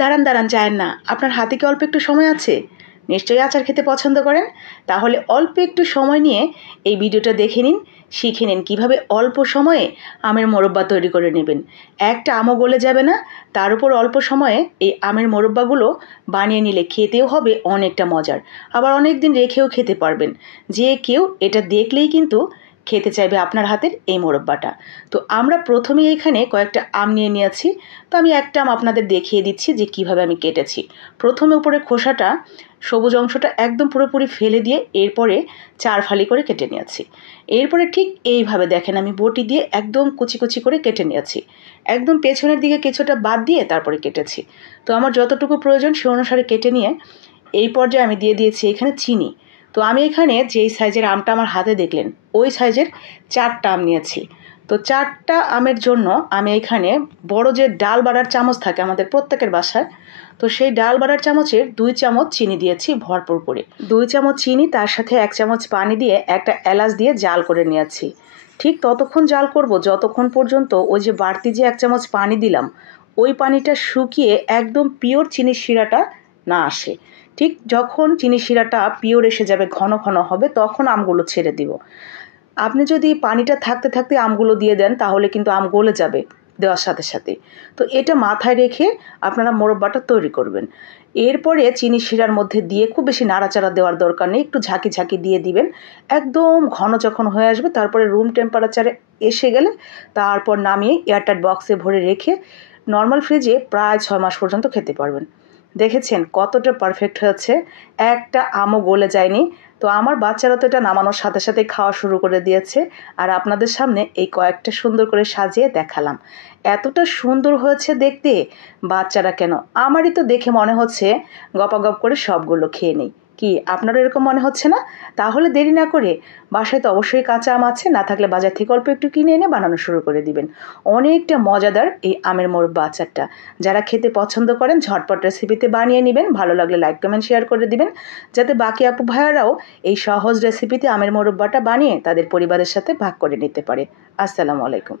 দাঁড়ান দাঁড়ান, যায়েন না। আপনার হাতে কি অল্প একটু সময় আছে? নিশ্চয়ই আচার খেতে পছন্দ করেন। তাহলে অল্প একটু সময় নিয়ে এই ভিডিওটা দেখে নিন, শিখে নিন কীভাবে অল্প সময়ে আমের মোরব্বা তৈরি করে নেবেন। একটা আমও গলে যাবে না, তার উপর অল্প সময়ে এই আমের মোরব্বাগুলো বানিয়ে নিলে খেতেও হবে অনেকটা মজার, আবার অনেক দিন রেখেও খেতে পারবেন। যে কেউ এটা দেখলেই কিন্তু খেতে চাইবে আপনার হাতের এই মোরব্বাটা। তো আমরা প্রথমেই এখানে কয়েকটা আম নিয়ে নিয়েছি। তো আমি একটা আম আপনাদের দেখিয়ে দিচ্ছি যে কিভাবে আমি কেটেছি। প্রথমে উপরে খোসাটা, সবুজ অংশটা একদম পুরোপুরি ফেলে দিয়ে এরপরে 4 ফালি করে কেটে নিয়েছি। এরপরে ঠিক এইভাবে দেখেন আমি বটি দিয়ে একদম কুচি কুচি করে কেটে নিয়েছি। একদম পেছনের দিকে কিছুটা বাদ দিয়ে তারপরে কেটেছি। তো আমার যতটুকু প্রয়োজন সে অনুসারে কেটে নিয়ে এই পর্যায়ে আমি দিয়ে দিয়েছি এখানে চিনি। তো আমি এখানে যেই সাইজের আমটা আমার হাতে দেখলেন ওই সাইজের 4টা আম নিয়েছি। তো 4টা আমের জন্য আমি এখানে বড় যে ডাল বাড়ার চামচ থাকে আমাদের প্রত্যেকের বাসায়, তো সেই ডাল বাড়ার চামচের 2 চামচ চিনি দিয়েছি ভরপুর করে। 2 চামচ চিনি, তার সাথে 1 চামচ পানি দিয়ে একটা এলাচ দিয়ে জাল করে নিয়েছি। ঠিক ততক্ষণ জাল করব যতক্ষণ পর্যন্ত ওই যে বাড়তি যে 1 চামচ পানি দিলাম ওই পানিটা শুকিয়ে একদম পিওর চিনির শিরাটা না আসে। ঠিক যখন চিনির শিরাটা পিওর এসে যাবে, ঘন ঘন হবে, তখন আমগুলো ছেড়ে দিব। আপনি যদি পানিটা থাকতে থাকতে আমগুলো দিয়ে দেন তাহলে কিন্তু আম গলে যাবে দেওয়ার সাথে সাথে। তো এটা মাথায় রেখে আপনারা মোরব্বাটা তৈরি করবেন। এরপরে চিনি শিরার মধ্যে দিয়ে খুব বেশি নাড়াচাড়া দেওয়ার দরকার নেই, একটু ঝাঁকি ঝাঁকি দিয়ে দিবেন। একদম ঘন যখন হয়ে আসবে তারপরে রুম টেম্পারেচারে এসে গেলে তারপর নামিয়ে এয়ারটাইট বক্সে ভরে রেখে নর্মাল ফ্রিজে প্রায় 6 মাস পর্যন্ত খেতে পারবেন। দেখেছেন কতটা পারফেক্ট হয়েছে, একটা আমও গলে যায়নি। তো আমার বাচ্চারা তো এটা নামানোর সাথে সাথে খাওয়া শুরু করে দিয়েছে, আর আপনাদের সামনে এই কয়েকটা সুন্দর করে সাজিয়ে দেখালাম। এতটা সুন্দর হয়েছে দেখতে, বাচ্চারা কেন, আমারই তো দেখে মনে হচ্ছে গপাগপ করে সবগুলো খেয়ে নেই। কি আপনারও এরকম মনে হচ্ছে না? তাহলে দেরি না করে, বাসায় তো অবশ্যই কাঁচা আম আছে, না থাকলে বাজার থেকে অল্প একটু কিনে এনে বানানো শুরু করে দিবেন। অনেকটা মজাদার এই আমের মোরব্বা আচারটা। যারা খেতে পছন্দ করেন ঝটপট রেসিপিতে বানিয়ে নেবেন। ভালো লাগলে লাইক কমেন্ট শেয়ার করে দিবেন, যাতে বাকি আপু ভাইয়ারাও এই সহজ রেসিপিতে আমের মোরব্বাটা বানিয়ে তাদের পরিবারের সাথে ভাগ করে নিতে পারে। আসসালামু আলাইকুম।